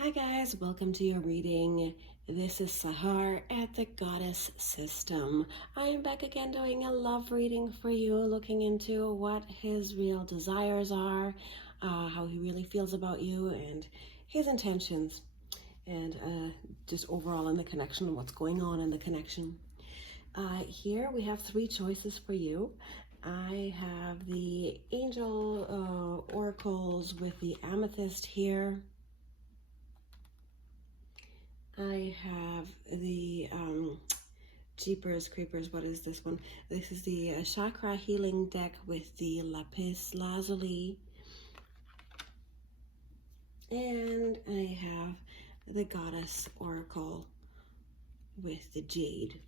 Hi guys, welcome to your reading. This is Sahar at the Goddess System. I am back again doing a love reading for you, looking into what his real desires are, how he really feels about you, and his intentions, and just overall in the connection, what's going on in the connection. Here we have three choices for you. I have the angel oracles with the amethyst here. I have the Jeepers Creepers, what is this one? This is the chakra healing deck with the Lapis Lazuli. And I have the Goddess Oracle with the Jade.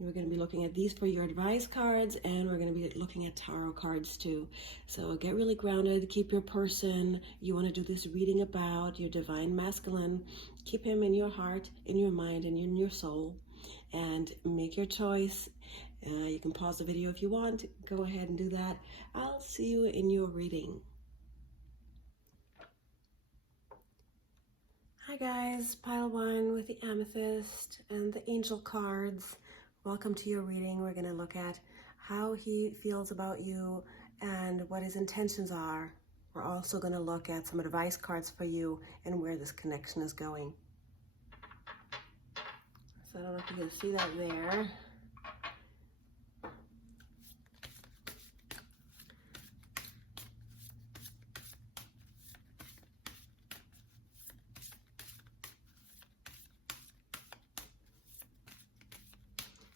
We're going to be looking at these for your advice cards, and we're going to be looking at tarot cards too. So get really grounded, keep your person you want to do this reading about, your divine masculine, keep him in your heart, in your mind, and in your soul, and make your choice. You can pause the video if you want, go ahead and do that. I'll see you in your reading. Hi guys, pile one with the amethyst and the angel cards. Welcome to your reading. We're going to look at how he feels about you and what his intentions are. We're also going to look at some advice cards for you and where this connection is going. So I don't know if you can see that there.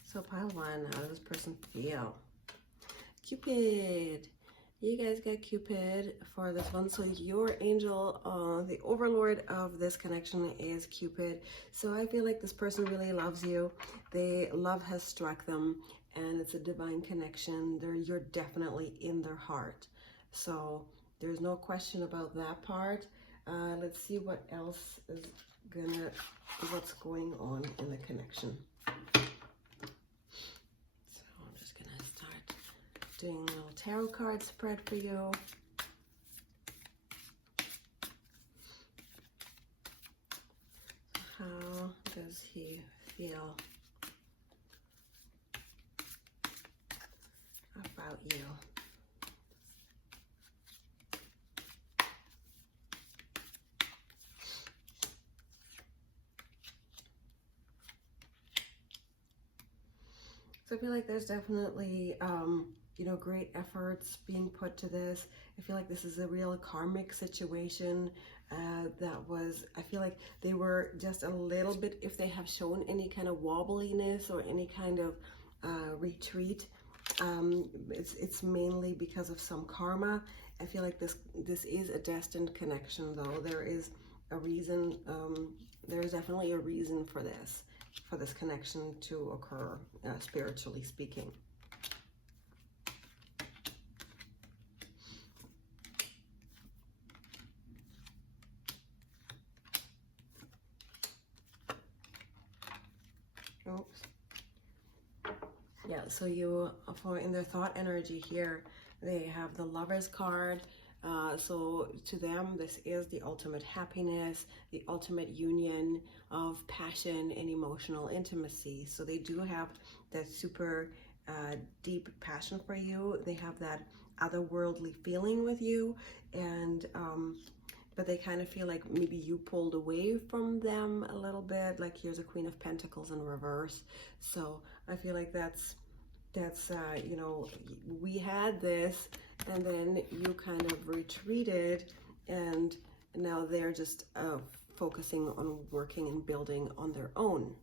So pile one, how does this person feel? Cupid. You guys got Cupid for this one. So your angel, the overlord of this connection is Cupid. So I feel like this person really loves you. Love has struck them, and it's a divine connection. You're definitely in their heart. So there's no question about that part. Let's see what else is what's going on in the connection. Doing a little tarot card spread for you. How does he feel about you? So I feel like there's definitely great efforts being put to this. I feel like this is a real karmic situation I feel like they were just a little bit, if they have shown any kind of wobbliness or any kind of retreat, it's mainly because of some karma. I feel like this is a destined connection, though. There is a reason, there is definitely a reason for this connection to occur, spiritually speaking. Oops. Yeah, so in their thought energy here, they have the Lover's card. So to them, this is the ultimate happiness, the ultimate union of passion and emotional intimacy. So they do have that super deep passion for you. They have that otherworldly feeling with you, and but they kind of feel like maybe you pulled away from them a little bit. Like here's a Queen of Pentacles in reverse. So I feel like that's we had this, and then you kind of retreated, and now they're just focusing on working and building on their own.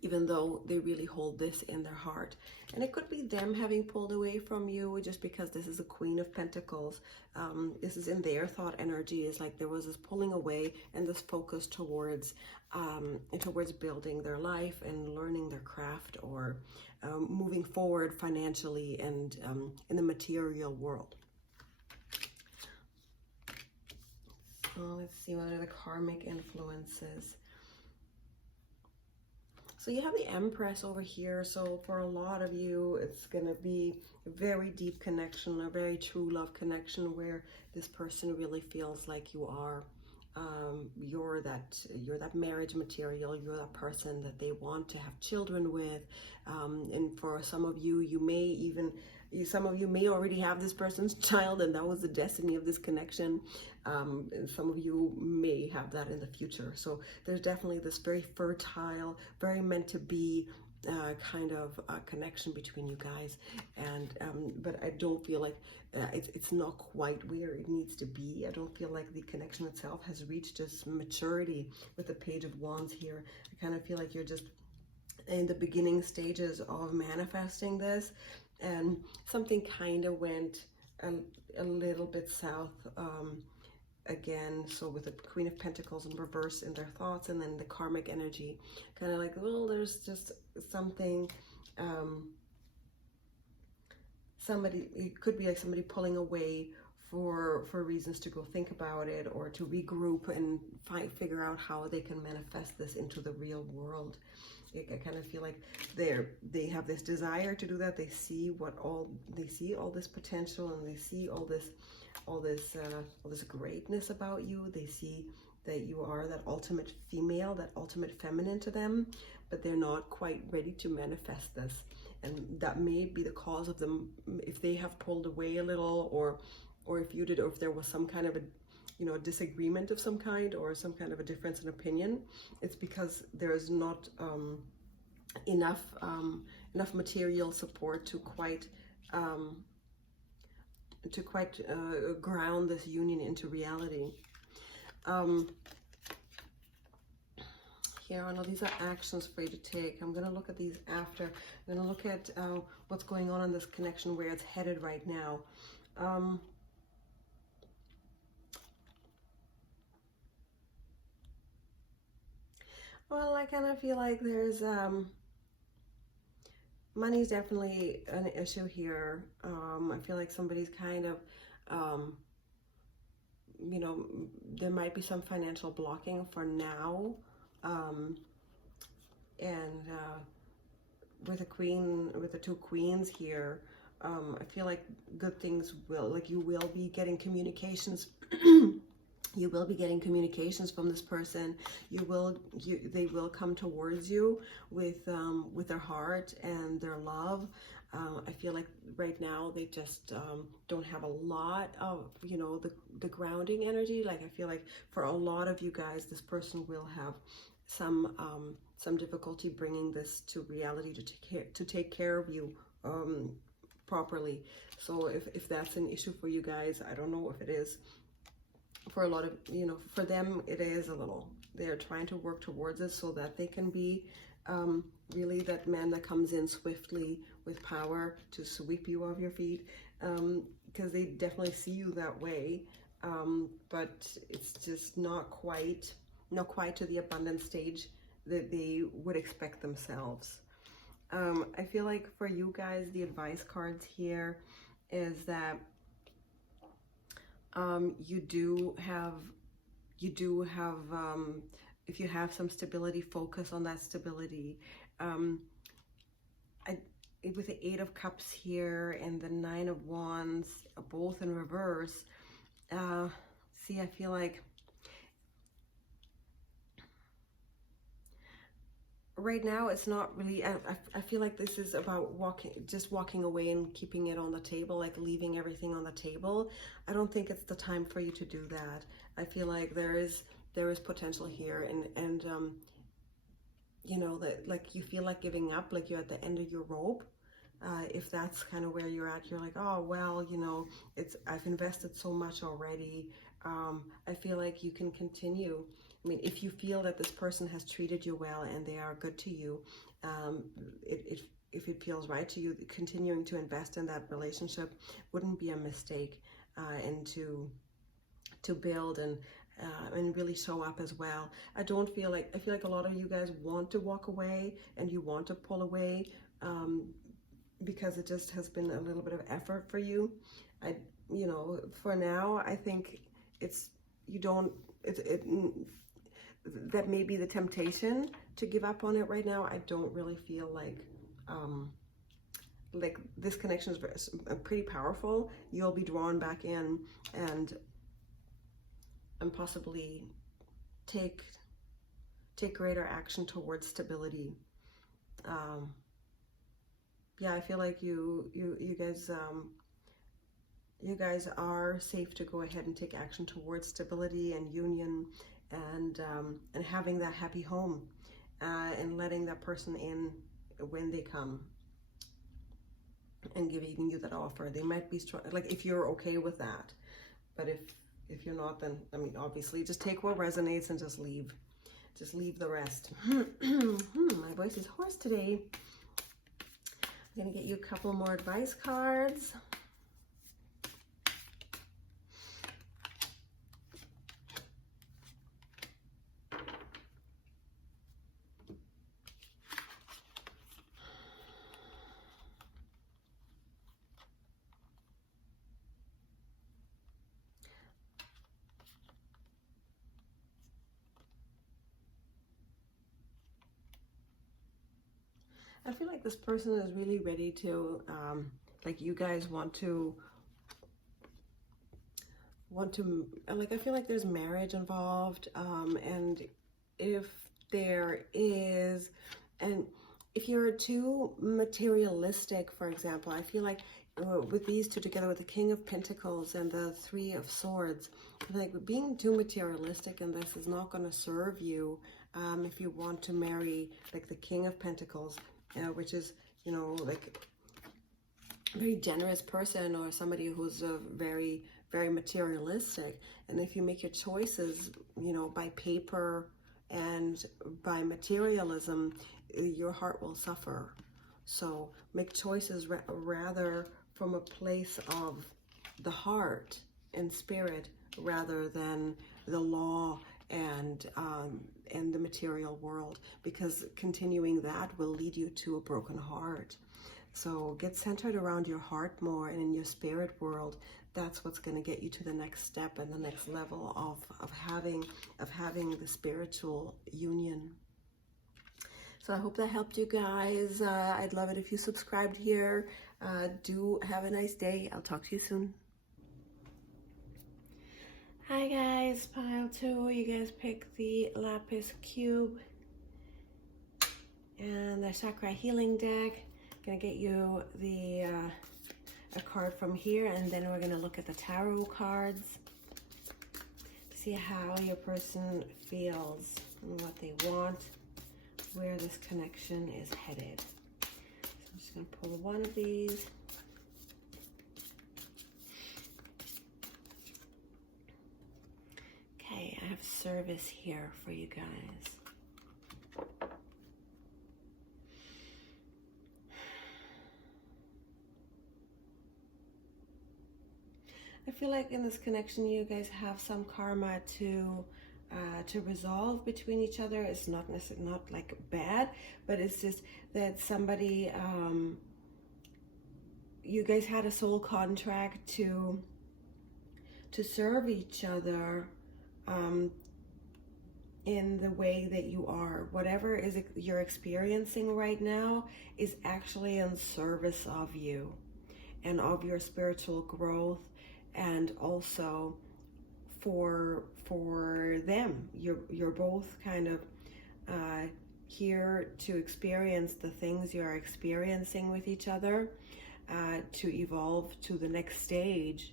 Even though they really hold this in their heart. And it could be them having pulled away from you just because this is a Queen of Pentacles. This is in their thought energy. It's like there was this pulling away and this focus towards building their life and learning their craft, or moving forward financially and in the material world. So let's see, what are the karmic influences? So you have the Empress over here. So for a lot of you, it's going to be a very deep connection, a very true love connection where this person really feels like you are. You're that marriage material. You're that person that they want to have children with. And for some of you, some of you may already have this person's child, and that was the destiny of this connection. And some of you may have that in the future. So there's definitely this very fertile, very meant to be kind of connection between you guys. And but I don't feel like it's not quite where it needs to be. I don't feel like the connection itself has reached its maturity with the Page of Wands here. I kind of feel like you're just in the beginning stages of manifesting this, and something kind of went a little bit south again. So with the Queen of Pentacles in reverse in their thoughts, and then the karmic energy, kind of like, well, there's just something, it could be like somebody pulling away for reasons to go think about it, or to regroup and figure out how they can manifest this into the real world. I kind of feel like they have this desire to do that. They see all this potential, and they see all this greatness about you. They see that you are that ultimate female, that ultimate feminine to them, but they're not quite ready to manifest this. And that may be the cause of them, if they have pulled away a little, or if you did, or if there was some kind of a disagreement of some kind, or some kind of a difference in opinion. It's because there's not enough material support to quite ground this union into reality. Here, I know these are actions for you to take. I'm going to look at these after. I'm going to look at what's going on in this connection, where it's headed right now. Well, I kind of feel like there's money's definitely an issue here. I feel like somebody's kind of there might be some financial blocking for now, and with the two queens here, I feel like good things you will be getting communications. You will be getting communications from this person. They will come towards you with their heart and their love. I feel like right now they just don't have a lot of the grounding energy. Like, I feel like for a lot of you guys, this person will have some difficulty bringing this to reality, to take care of you properly. So if that's an issue for you guys, I don't know if it is. For a lot of, for them, it is a little. They're trying to work towards it so that they can be really that man that comes in swiftly with power to sweep you off your feet, because they definitely see you that way, but it's just not quite to the abundant stage that they would expect themselves. I feel like for you guys, the advice cards here is that you do have, if you have some stability, focus on that stability. With the 8 of Cups here and the 9 of Wands, both in reverse, see, I feel like right now it's not really, I feel like this is about walking away and keeping it on the table, like leaving everything on the table. I don't think it's the time for you to do that. I feel like there is potential here, and that, like, you feel like giving up, like you're at the end of your rope. If that's kind of where you're at, you're like, oh well, I've invested so much already. I feel like you can continue. I mean, if you feel that this person has treated you well and they are good to you, if it feels right to you, continuing to invest in that relationship wouldn't be a mistake, and to build and really show up as well. I feel like a lot of you guys want to walk away and you want to pull away, because it just has been a little bit of effort for you. For now, I think that may be the temptation to give up on it right now. I don't really feel like this connection is pretty powerful. You'll be drawn back in and possibly take greater action towards stability. Yeah, I feel like you guys are safe to go ahead and take action towards stability and union, and having that happy home, and letting that person in when they come and giving you that offer. They might be strong, like if you're okay with that, but if you're not, then I mean, obviously just take what resonates and just leave the rest. My voice is hoarse today. I'm gonna get you a couple more advice cards. I feel like this person is really ready to, like you guys want to, like, I feel like there's marriage involved, and if there is, and if you're too materialistic, for example, I feel like with these two together, with the King of Pentacles and the Three of Swords, like being too materialistic in this is not going to serve you. If you want to marry like the King of Pentacles, which is, you know, like a very generous person, or somebody who's very, very materialistic. And if you make your choices, you know, by paper and by materialism, your heart will suffer. So make choices rather from a place of the heart and spirit, rather than the law and the material world, because continuing that will lead you to a broken heart. So get centered around your heart more, and in your spirit world. That's what's going to get you to the next step and the next level of having the spiritual union. So I hope that helped you guys. I'd love it if you subscribed here. Do have a nice day. I'll talk to you soon. Hi guys, pile 2. You guys picked the Lapis Cube and the Chakra Healing deck. I'm gonna get you the a card from here, and then we're gonna look at the tarot cards to see how your person feels and what they want, where this connection is headed. So I'm just gonna pull one of these. Okay, I have service here for you guys. I feel like in this connection, you guys have some karma to resolve between each other. It's not necessarily not like bad, but it's just that somebody, you guys had a soul contract to serve each other in the way that you are. Whatever is you're experiencing right now is actually in service of you and of your spiritual growth, and also for them. You're both kind of here to experience the things you're experiencing with each other, to evolve to the next stage,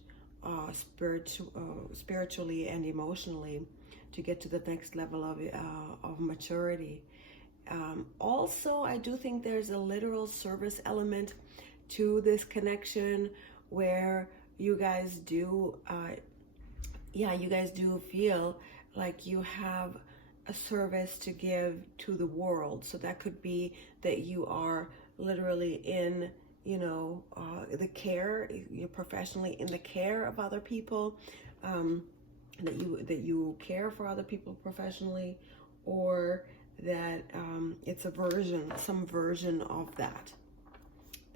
spiritually and emotionally, to get to the next level of maturity. Also, I do think there's a literal service element to this connection, where you guys do, you guys do feel like you have a service to give to the world. So that could be that you are literally in, you know, the care, you're professionally in the care of other people, that you care for other people professionally, or that it's some version of that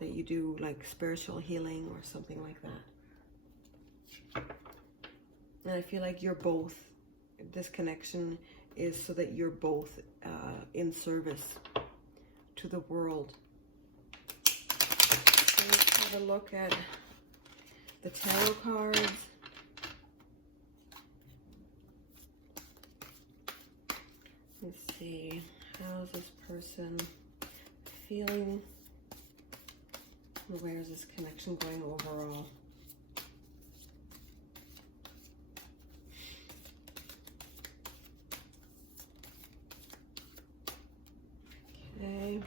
you do, like spiritual healing or something like that. And I feel like you're both, this connection is so that you're both in service to the world. So let's have a look at the tarot cards. Let's see, how's this person feeling? Where is this connection going overall? Okay.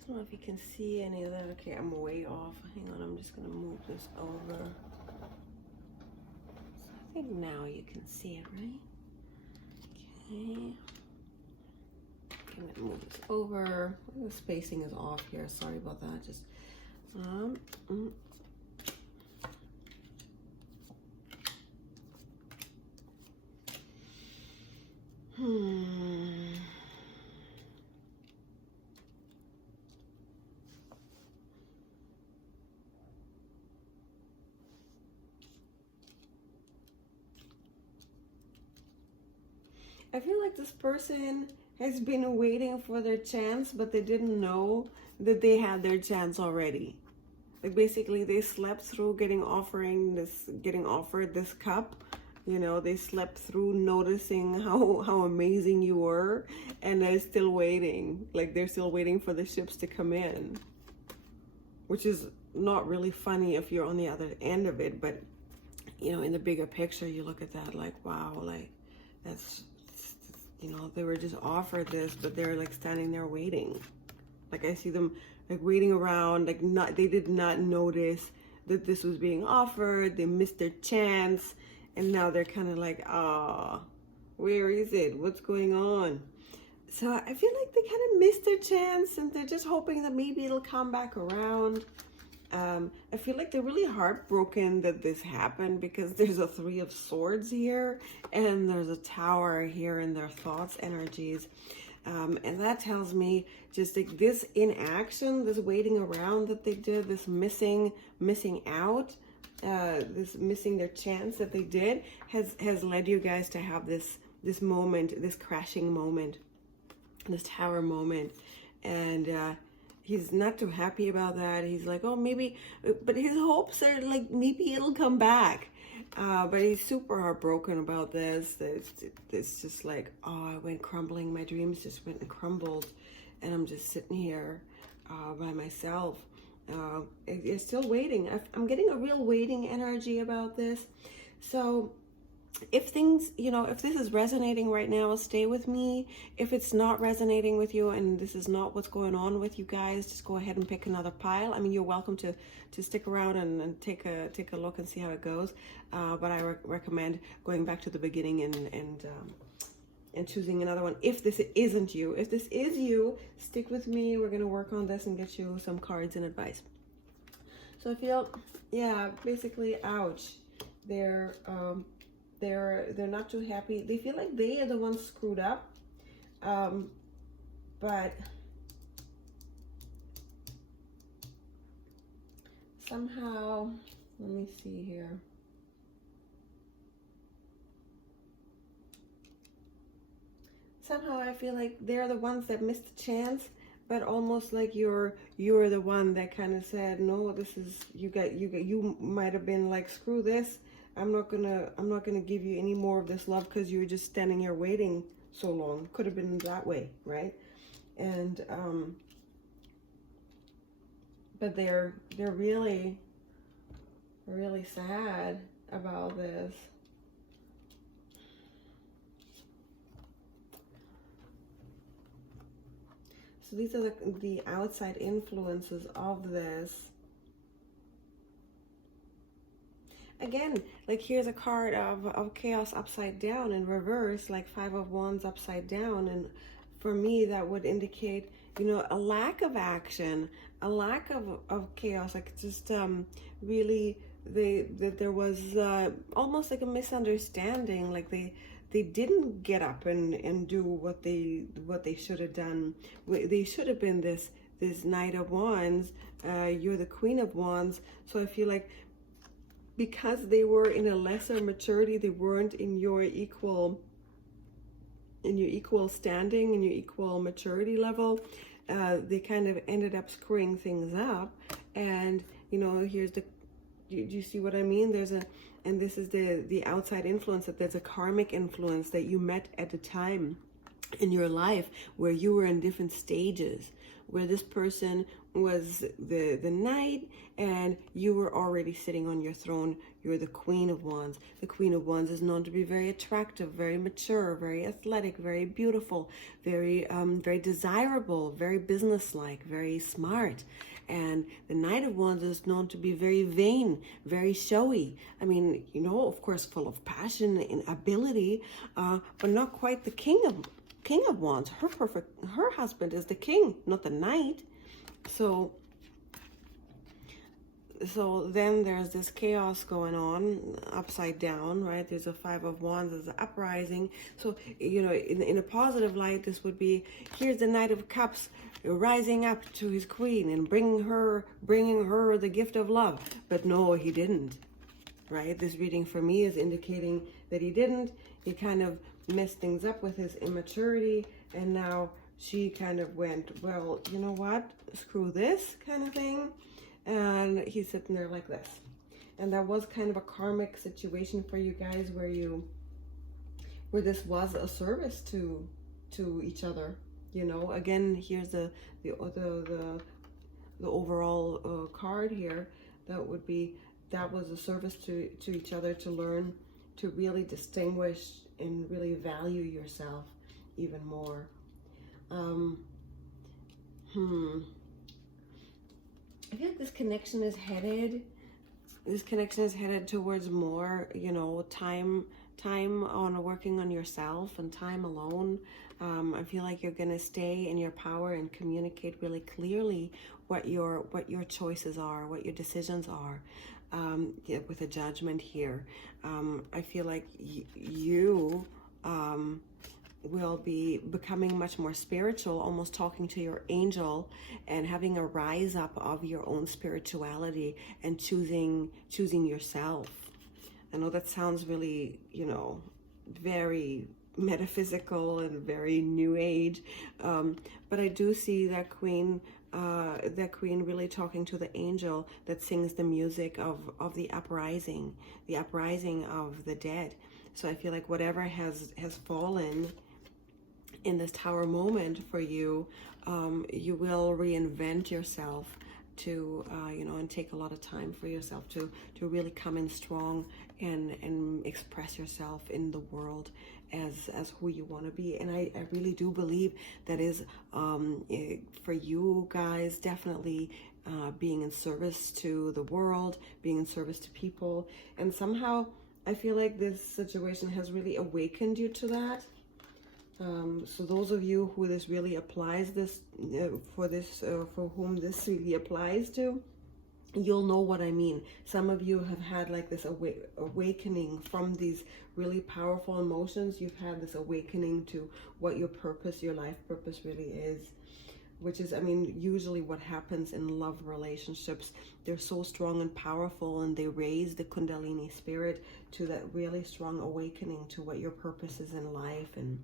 I don't know if you can see any of that. Okay, I'm way off. Hang on, I'm just gonna move this over. So I think now you can see it, right? Okay. I'm gonna move this over. The spacing is off here. Sorry about that. Just I feel like this person has been waiting for their chance, but they didn't know that they had their chance already. Like basically they slept through getting offered this cup. You know, they slept through noticing how amazing you were, and they're still waiting. Like they're still waiting for the ships to come in, which is not really funny if you're on the other end of it. But you know, in the bigger picture, you look at that like, wow, like that's, you know, they were just offered this, but they're like standing there waiting. Like I see them like waiting around, like they did not notice that this was being offered. They missed their chance, and now they're kind of like, ah, where is it? What's going on? So I feel like they kind of missed their chance, and they're just hoping that maybe it'll come back around. I feel like they're really heartbroken that this happened, because there's a 3 of Swords here and there's a Tower here in their thoughts energies. And that tells me just like this inaction, this waiting around that they did, this missing out, this missing their chance that they did has led you guys to have this moment, this crashing moment, this Tower moment. And he's not too happy about that. He's like, oh, maybe, but his hopes are like, maybe it'll come back. But he's super heartbroken about this. It's just like, oh, I went crumbling. My dreams just went and crumbled. And I'm just sitting here by myself. It's still waiting. I'm getting a real waiting energy about this. So if things, you know, if this is resonating right now, stay with me. If it's not resonating with you and this is not what's going on with you guys, just go ahead and pick another pile. I mean, you're welcome to stick around and take a look and see how it goes. But I recommend going back to the beginning and choosing another one. If this isn't you, if this is you, stick with me. We're going to work on this and get you some cards and advice. So I feel, yeah, basically, ouch. They're not too happy. They feel like they are the ones screwed up. But somehow, let me see here. Somehow I feel like they're the ones that missed the chance, but almost like you're the one that kind of said, no, this is, you might have been like, screw this. I'm not gonna give you any more of this love because you were just standing here waiting so long. Could have been that way, right? And but they're really sad about this. So these are the outside influences of this. Again, like here's a card of chaos upside down in reverse, like 5 of Wands upside down. And for me, that would indicate, you know, a lack of action, a lack of chaos, like just really that there was almost like a misunderstanding, like they didn't get up and do what they should have done. They should have been this Knight of Wands. You're the Queen of Wands. So I feel like because they were in a lesser maturity, they weren't in your equal standing, in your equal maturity level, they kind of ended up screwing things up. And here's the, do you see what I mean? And this is the outside influence, that there's a karmic influence that you met at a time in your life where you were in different stages, where this person was the knight and you were already sitting on your throne. You're the Queen of Wands. The Queen of Wands is known to be very attractive, very mature, very athletic, very beautiful, very desirable, very businesslike, very smart. And the Knight of Wands is known to be very vain, very showy. I mean, of course, full of passion and ability, but not quite the King of Wands. Her husband is the king, not the knight. So then there's this chaos going on upside down, right? There's a Five of Wands, there's an uprising. So, in a positive light, this would be, here's the Knight of Cups rising up to his queen and bringing her the gift of love. But no, he didn't, right? This reading for me is indicating that he didn't. He kind of messed things up with his immaturity, and now she kind of went, well, you know what, screw this kind of thing. And he's sitting there like this. And that was kind of a karmic situation for you guys, where this was a service to each other. Again, here's the overall card here. That was a service to each other, to learn to really distinguish and really value yourself even more. I feel like this connection is headed towards more, time on working on yourself and time alone. I feel like you're going to stay in your power and communicate really clearly what your choices are, what your decisions are, with a judgment here. I feel like you will be becoming much more spiritual, almost talking to your angel and having a rise up of your own spirituality and choosing yourself. I know that sounds really, very metaphysical and very new age, but I do see that queen really talking to the angel that sings the music of the uprising of the dead. So I feel like whatever has fallen in this tower moment for you, you will reinvent yourself to and take a lot of time for yourself to really come in strong and express yourself in the world as who you want to be. And I really do believe that is for you guys, definitely being in service to the world, being in service to people. And somehow I feel like this situation has really awakened you to that. So those of you who this really applies, for whom this really applies to, you'll know what I mean. Some of you have had like this awakening from these really powerful emotions. You've had this awakening to what your purpose, your life purpose really is, which is, usually what happens in love relationships. They're so strong and powerful, and they raise the Kundalini spirit to that really strong awakening to what your purpose is in life, and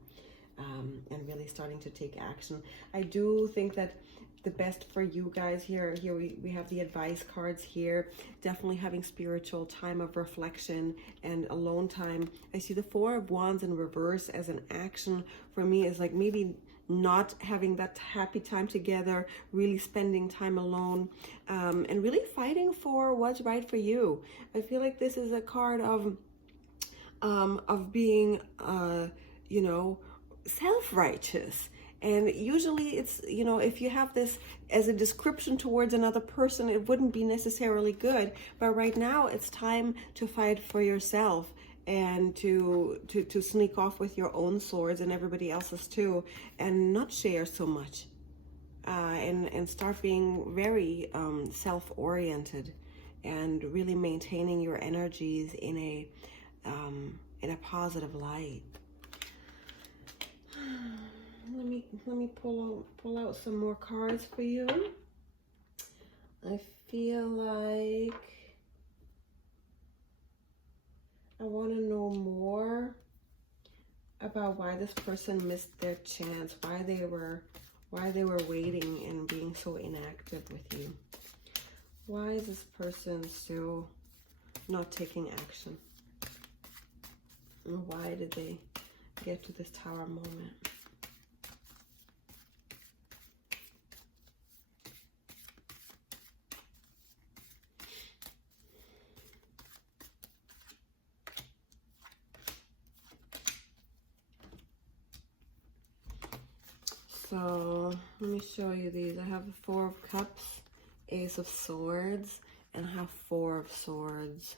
really starting to take action. I do think that the best for you guys here we have the advice cards here. Definitely having spiritual time of reflection and alone time. I see the Four of Wands in reverse as an action for me, is like maybe not having that happy time together, really spending time alone, and really fighting for what's right for you. I feel like this is a card of being self-righteous. And usually it's, if you have this as a description towards another person, it wouldn't be necessarily good. But right now it's time to fight for yourself and to sneak off with your own swords and everybody else's too, and not share so much, and start being very self-oriented and really maintaining your energies in a positive light. Let me pull out some more cards for you. I feel like I want to know more about why this person missed their chance, why they were waiting and being so inactive with you. Why is this person still not taking action? And why did they get to this Tower moment? So let me show you these. I have the Four of Cups, Ace of Swords, and I have Four of Swords.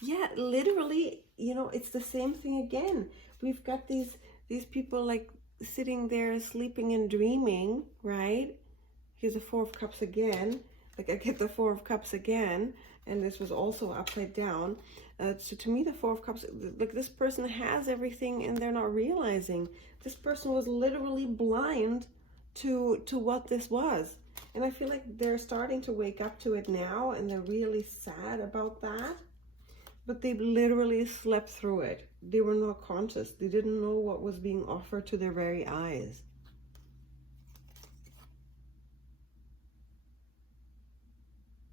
Yeah, literally, you know, it's the same thing again. We've got these people like sitting there sleeping and dreaming, right? Here's the Four of Cups again. Like I get the Four of Cups again, and this was also upside down. So to me, the Four of Cups, like this person has everything and they're not realizing. This person was literally blind to what this was. And I feel like they're starting to wake up to it now, and they're really sad about that. But they literally slept through it. They were not conscious. They didn't know what was being offered to their very eyes.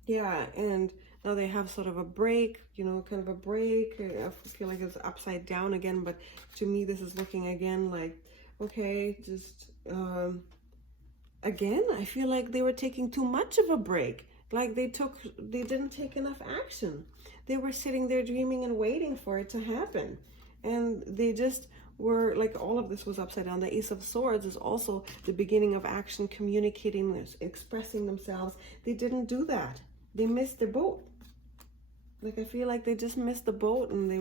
Yeah, and now they have sort of a break, you know, kind of a break. I feel like it's upside down again, but to me this is looking again like, okay, just, again, I feel like they were taking too much of a break. Like they didn't take enough action. They were sitting there dreaming and waiting for it to happen. And they just were like, all of this was upside down. The Ace of Swords is also the beginning of action, communicating, expressing themselves. They didn't do that. They missed the boat. Like, I feel like they just missed the boat, and they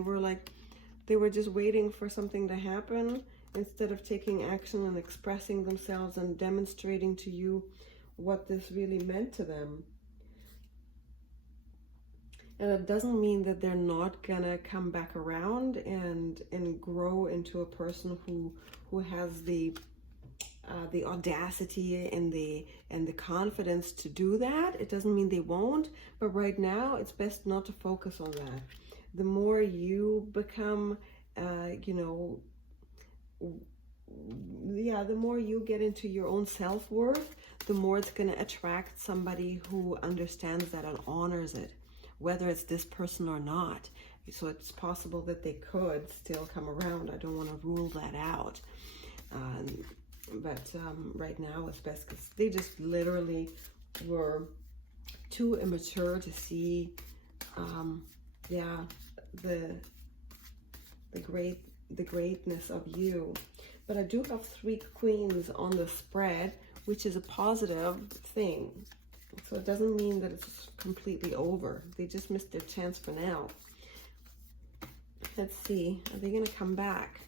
were just waiting for something to happen instead of taking action and expressing themselves and demonstrating to you what this really meant to them. And it doesn't mean that they're not gonna come back around and grow into a person who has the audacity and the confidence to do that. It doesn't mean they won't, but right now it's best not to focus on that. The more you become, you know, yeah, the more you get into your own self-worth, the more it's going to attract somebody who understands that and honors it, whether it's this person or not. So it's possible that they could still come around. I don't want to rule that out. But right now it's best because they just literally were too immature to see, yeah, the greatness of you. But I do have 3 queens on the spread, which is a positive thing. So it doesn't mean that it's completely over. They just missed their chance for now. Let's see, are they going to come back?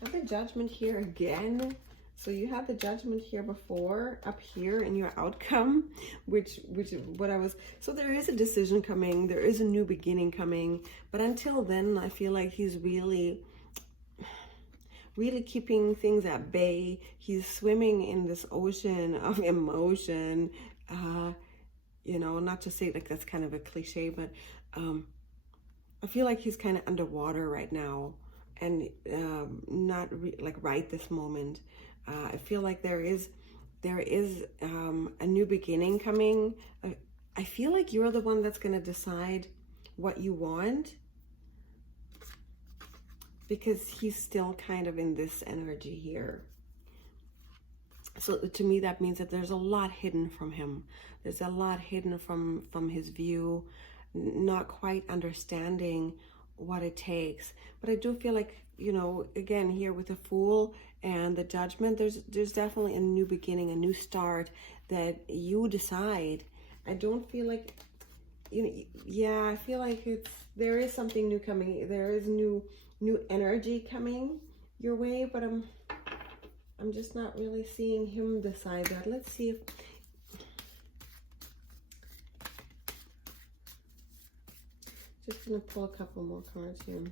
I have the Judgment here again. So you had the Judgment here before, up here in your outcome, which is what I was, so there is a decision coming, there is a new beginning coming, but until then, I feel like he's really keeping things at bay. He's swimming in this ocean of emotion, you know, not to say like that's kind of a cliche, but I feel like he's kind of underwater right now, and not like right this moment. I feel like there is a new beginning coming. I feel like you're the one that's going to decide what you want, because he's still kind of in this energy here. So to me, that means that there's a lot hidden from him. There's a lot hidden from his view, not quite understanding what it takes. But I do feel like, you know, again, here with the Fool and the Judgment, there's definitely a new beginning, a new start that you decide. I don't feel like yeah, I feel like there is something new coming. There is new energy coming your way, but I'm just not really seeing him decide that. Let's see if just gonna pull a couple more cards here.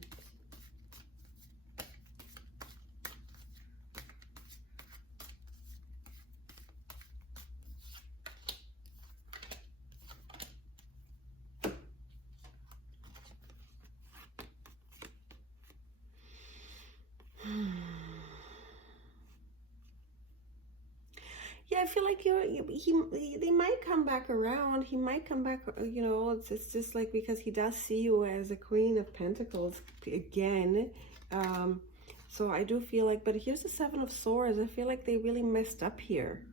Yeah, I feel like they might come back around. He might come back, you know, it's just like, because he does see you as a Queen of Pentacles again. So I do feel like, but here's the Seven of Swords. I feel like they really messed up here.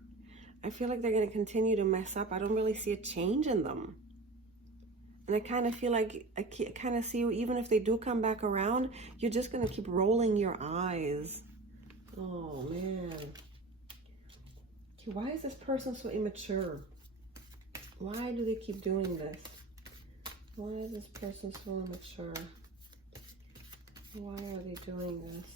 I feel like they're going to continue to mess up. I don't really see a change in them. And I kind of feel like, I kind of see you, even if they do come back around, you're just going to keep rolling your eyes. Oh, man. Why is this person so immature? Why do they keep doing this? Why is this person so immature? Why are they doing this?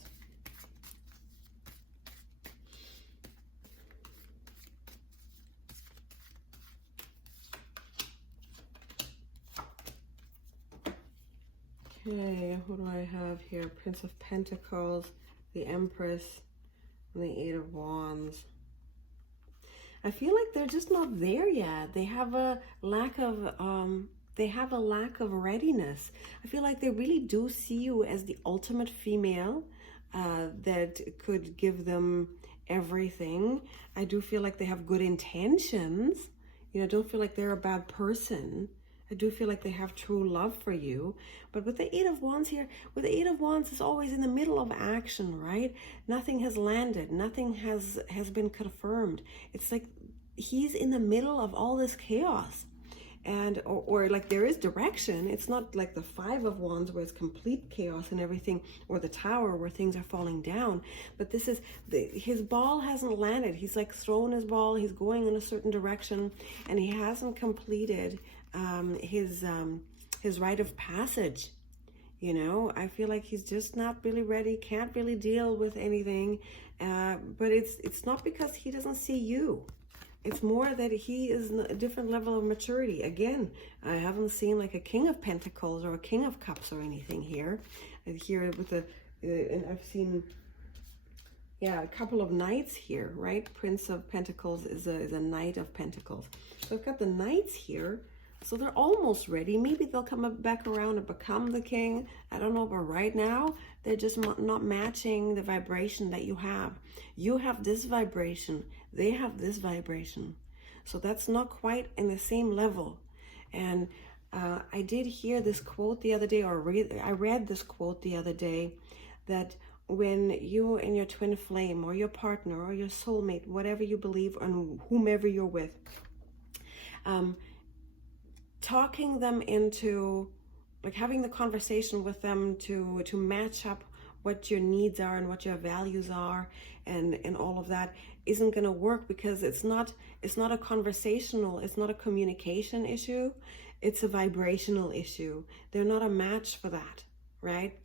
Okay, what do I have here? Prince of Pentacles, the Empress, and the Eight of Wands. I feel like they're just not there yet. They have a lack of readiness. I feel like they really do see you as the ultimate female that could give them everything. I do feel like they have good intentions. You know, I don't feel like they're a bad person. I do feel like they have true love for you. But with the Eight of Wands here, with the Eight of Wands, it's always in the middle of action, right? Nothing has landed. Nothing has been confirmed. It's like he's in the middle of all this chaos. And, or like there is direction. It's not like the Five of Wands where it's complete chaos and everything, or the Tower where things are falling down. But this is, his ball hasn't landed. He's like thrown his ball. He's going in a certain direction, and he hasn't completed his rite of passage. You know, I feel like he's just not really ready, can't really deal with anything. But it's not because he doesn't see you. It's more that he is a different level of maturity. Again, I haven't seen like a King of Pentacles or a King of Cups or anything here. And here with and I've seen, yeah, a couple of knights here, right? Prince of Pentacles is a Knight of Pentacles. So I've got the knights here. So they're almost ready. Maybe they'll come back around and become the king. I don't know, but right now, they're just not matching the vibration that you have. You have this vibration. They have this vibration. So that's not quite in the same level. And I did hear this quote the other day, or I read this quote the other day, that when you and your twin flame or your partner or your soulmate, whatever you believe and whomever you're with, talking them into, like having the conversation with them to match up what your needs are and what your values are and all of that isn't going to work, because it's not a conversational, it's not a communication issue, it's a vibrational issue. They're not a match for that, right?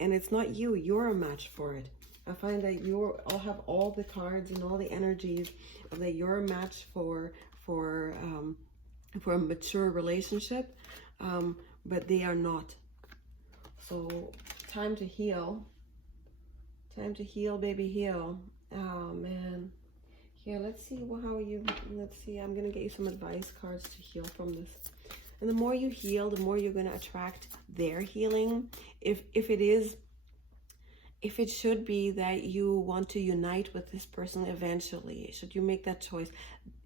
And it's not you're a match for it. I find that I'll have all the cards and all the energies that you're a match for a mature relationship, but they are not. So time to heal. Time to heal, baby, heal. Oh man. Here, let's see let's see, I'm gonna get you some advice cards to heal from this. And the more you heal, the more you're gonna attract their healing. If it should be that you want to unite with this person eventually, should you make that choice,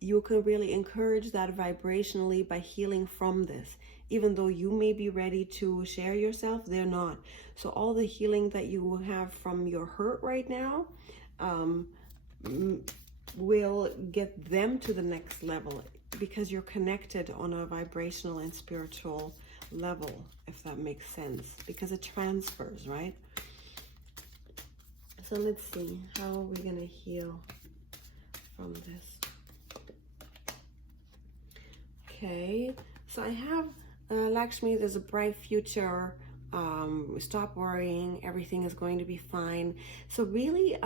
you can really encourage that vibrationally by healing from this. Even though you may be ready to share yourself, they're not. So all the healing that you have from your hurt right now will get them to the next level, because you're connected on a vibrational and spiritual level, if that makes sense, because it transfers, right? So let's see, how are we going to heal from this? Okay, so I have Lakshmi, there's a bright future. Stop worrying. Everything is going to be fine. So really,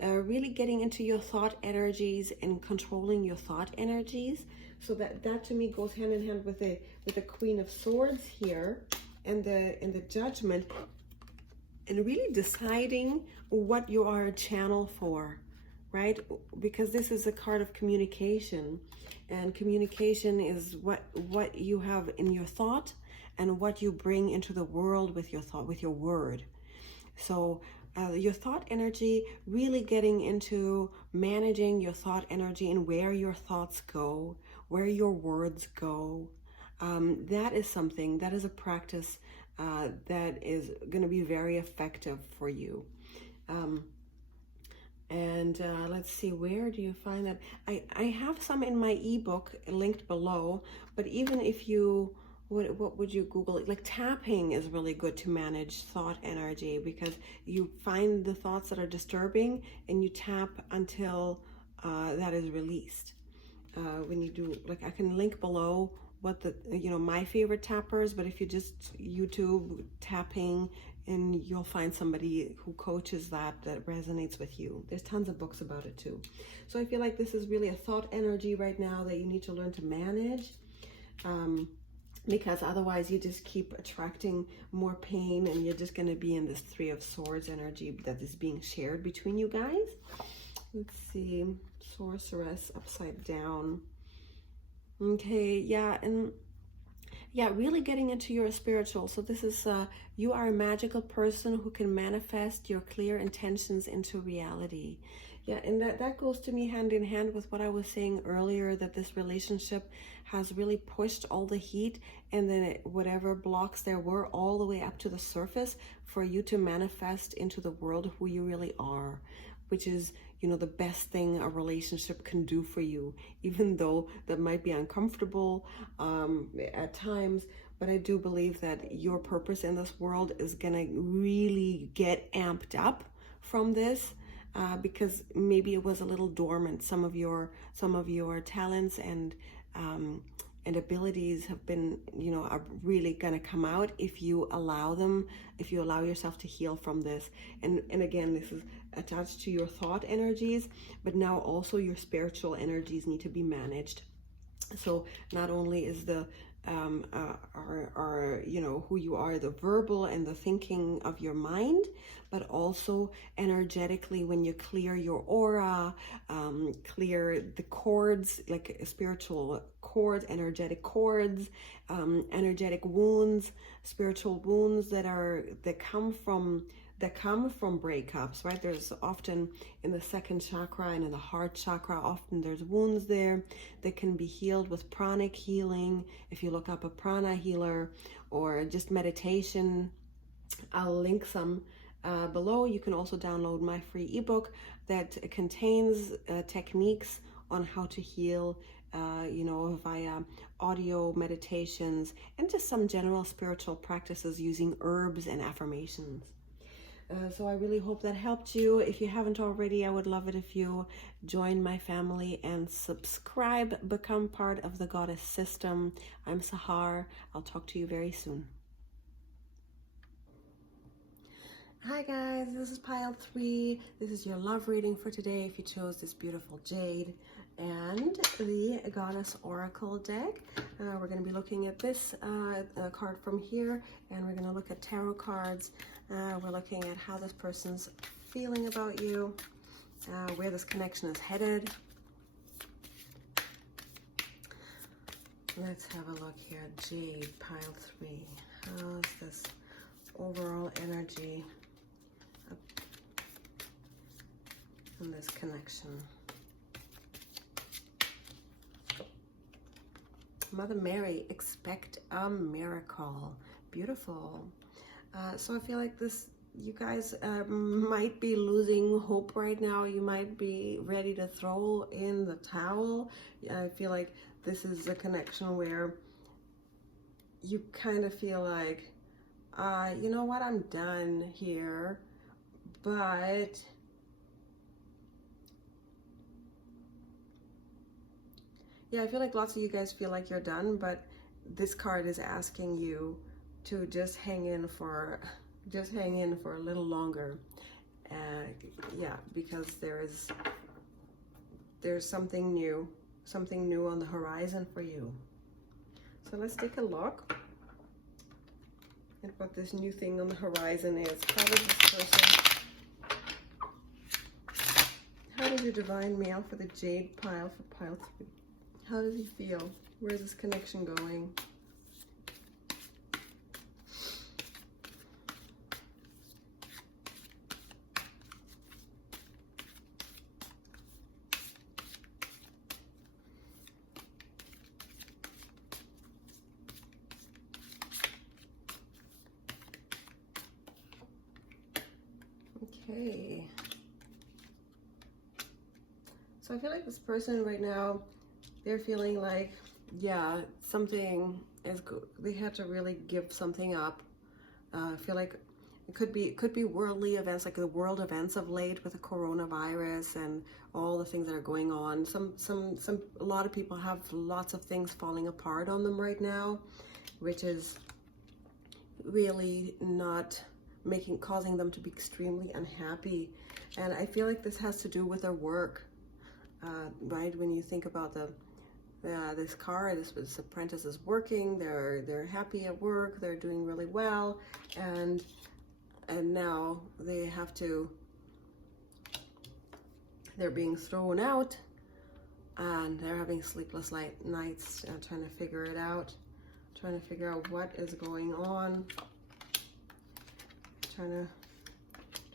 really getting into your thought energies and controlling your thought energies. So that to me goes hand in hand with the Queen of Swords here, and the Judgment, and really deciding what you are a channel for, right? Because this is a card of communication, and communication is what you have in your thought and what you bring into the world with your thought, with your word. So your thought energy, really getting into managing your thought energy and where your thoughts go, where your words go. That is something, that is a practice that is going to be very effective for you. Let's see, where do you find that? I have some in my ebook linked below, but even if you, what would you Google it? Like tapping is really good to manage thought energy, because you find the thoughts that are disturbing and you tap until that is released. When you do, like, I can link below what my favorite tappers, but if you just YouTube tapping, and you'll find somebody who coaches that resonates with you. There's tons of books about it too. So I feel like this is really a thought energy right now that you need to learn to manage, because otherwise you just keep attracting more pain, and you're just going to be in this Three of Swords energy that is being shared between you guys. Let's see, Sorceress upside down. Okay, yeah, and yeah, really getting into your spiritual. So this is, you are a magical person who can manifest your clear intentions into reality. Yeah, and that goes to me hand in hand with what I was saying earlier, that this relationship has really pushed all the heat, and then whatever blocks there were, all the way up to the surface for you to manifest into the world who you really are, which is, the best thing a relationship can do for you, even though that might be uncomfortable at times. But I do believe that your purpose in this world is gonna really get amped up from this, because maybe it was a little dormant. Some of your talents and abilities have been, are really gonna come out if you allow them, if you allow yourself to heal from this. And again, this is attached to your thought energies, but now also your spiritual energies need to be managed. So not only is the who you are, the verbal and the thinking of your mind, but also energetically, when you clear your aura, clear the cords, like spiritual cords, energetic cords, energetic wounds, spiritual wounds that come from breakups, right? There's often in the second chakra and in the heart chakra, often there's wounds there that can be healed with pranic healing. If you look up a prana healer or just meditation, I'll link some below. You can also download my free ebook that contains techniques on how to heal, via audio meditations and just some general spiritual practices using herbs and affirmations. So I really hope that helped you. If you haven't already, I would love it if you join my family and subscribe, become part of the Goddess System. I'm Sahar. I'll talk to you very soon. Hi guys, this is pile 3. This is your love reading for today if you chose this beautiful Jade and the Goddess Oracle deck. We're going to be looking at this card from here, and we're going to look at tarot cards. We're looking at how this person's feeling about you, where this connection is headed. Let's have a look here. Jade, pile 3. How's this overall energy in this connection? Mother Mary, expect a miracle. Beautiful. So I feel like you guys might be losing hope right now. You might be ready to throw in the towel. I feel like this is a connection where you kind of feel like, you know what, I'm done here. But yeah, I feel like lots of you guys feel like you're done, but this card is asking you to just hang in for a little longer. Yeah, because there's something new on the horizon for you. So let's take a look at what this new thing on the horizon is. How did your divine male for the Jade pile for pile 3? How does he feel? Where's this connection going? Okay. So I feel like this person right now, they're feeling like, yeah, something is good. They had to really give something up. I feel like it could be worldly events, like the world events of late with the coronavirus and all the things that are going on. A lot of people have lots of things falling apart on them right now, which is really not causing them to be extremely unhappy. And I feel like this has to do with their work, right? When you think about this card, this apprentice is working, they're happy at work, they're doing really well, and now they're being thrown out, and they're having sleepless nights, trying to figure it out, trying to figure out what is going on, trying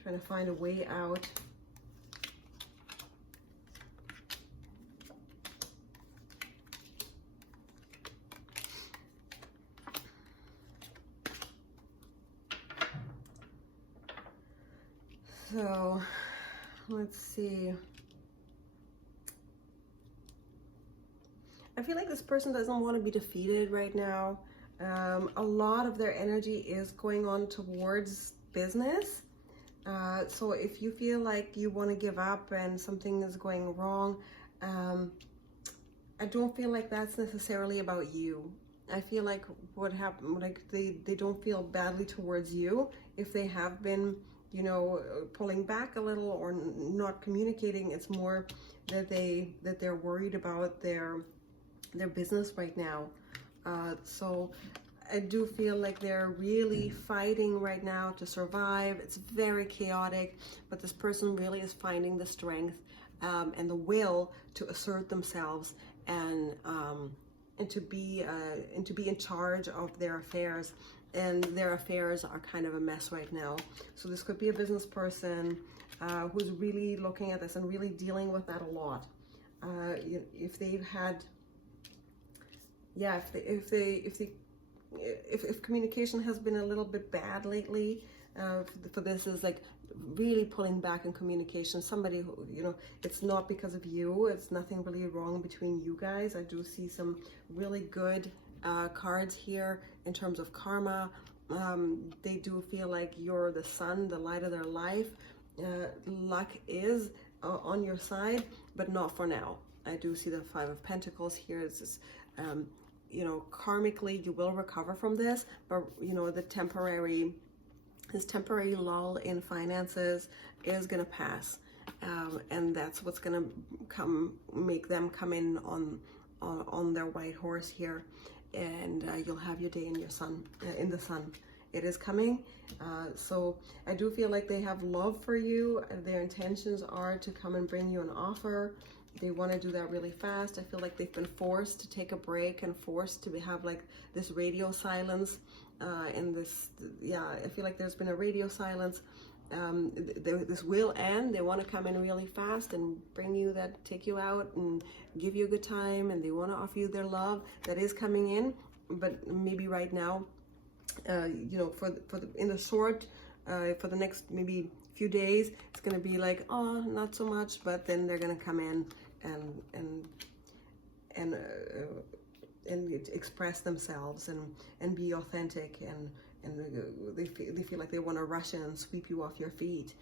to find a way out. So let's see. I feel like this person doesn't want to be defeated right now. A lot of their energy is going on towards business. So if you feel like you want to give up and something is going wrong, I don't feel like that's necessarily about you. I feel like what happened, like they don't feel badly towards you if they have been, you know, pulling back a little or not communicating. It's more that they're worried about their business right now. So I do feel like they're really fighting right now to survive. It's very chaotic, but this person really is finding the strength and the will to assert themselves and to be in charge of their affairs. And their affairs are kind of a mess right now. So this could be a business person who's really looking at this and really dealing with that a lot. If they've had, yeah, if communication has been a little bit bad lately, for this is like really pulling back in communication. Somebody who, you know, it's not because of you. It's nothing really wrong between you guys. I do see some really good cards here in terms of karma. They do feel like you're the sun, the light of their life. Luck is on your side, but not for now. I do see the Five of Pentacles here. It's just, you know, karmically you will recover from this, but you know, this temporary lull in finances is gonna pass, and that's what's gonna make them come in on their white horse here, and you'll have your day in your sun, in the sun. It is coming. So I do feel like they have love for you. Their intentions are to come and bring you an offer. They want to do that really fast. I feel like they've been forced to take a break and forced to have like this radio silence. And this, yeah, I feel like there's been a radio silence. This will end. They want to come in really fast and bring you that, take you out and give you a good time. And they want to offer you their love that is coming in. But maybe right now, you know, in the short, for the next maybe few days, it's going to be like, oh, not so much. But then they're going to come in and express themselves and be authentic, and they feel like they want to rush in and sweep you off your feet.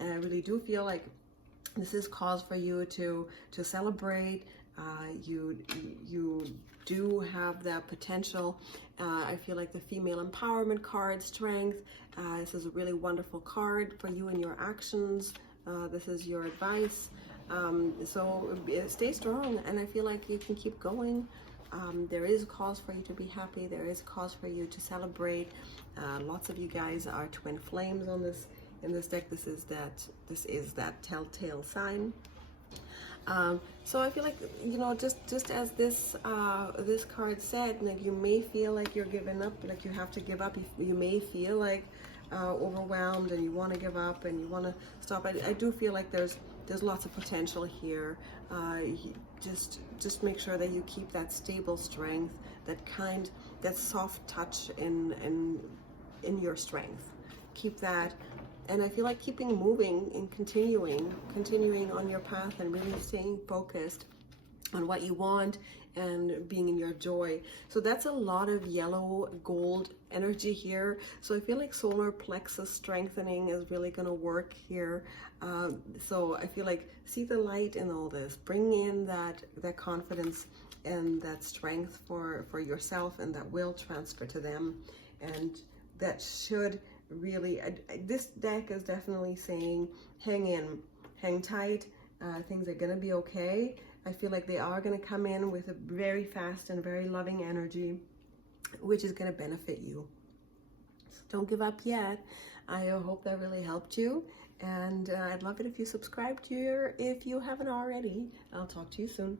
And I really do feel like this is cause for you to celebrate, You do have that potential. I feel like the female empowerment card, strength. This is a really wonderful card for you and your actions. This is your advice. So stay strong, and I feel like you can keep going. There is cause for you to be happy. There is cause for you to celebrate. Lots of you guys are twin flames on this in this deck. This is that telltale sign. So I feel like, you know, just as this this card said, like, you may feel like you're giving up, like you have to give up. You may feel like overwhelmed and you want to give up and you want to stop. I do feel like there's lots of potential here. Just make sure that you keep that stable strength, that soft touch in your strength. Keep that. And I feel like keeping moving and continuing on your path and really staying focused on what you want and being in your joy. So that's a lot of yellow gold energy here. So I feel like solar plexus strengthening is really going to work here. So I feel like see the light in all this. Bring in that confidence and that strength for yourself, and that will transfer to them. And that should really, this deck is definitely saying hang in, hang tight, things are going to be okay. I feel like they are going to come in with a very fast and very loving energy, which is going to benefit you. So don't give up yet. I hope that really helped you, and I'd love it if you subscribed here if you haven't already. I'll talk to you soon.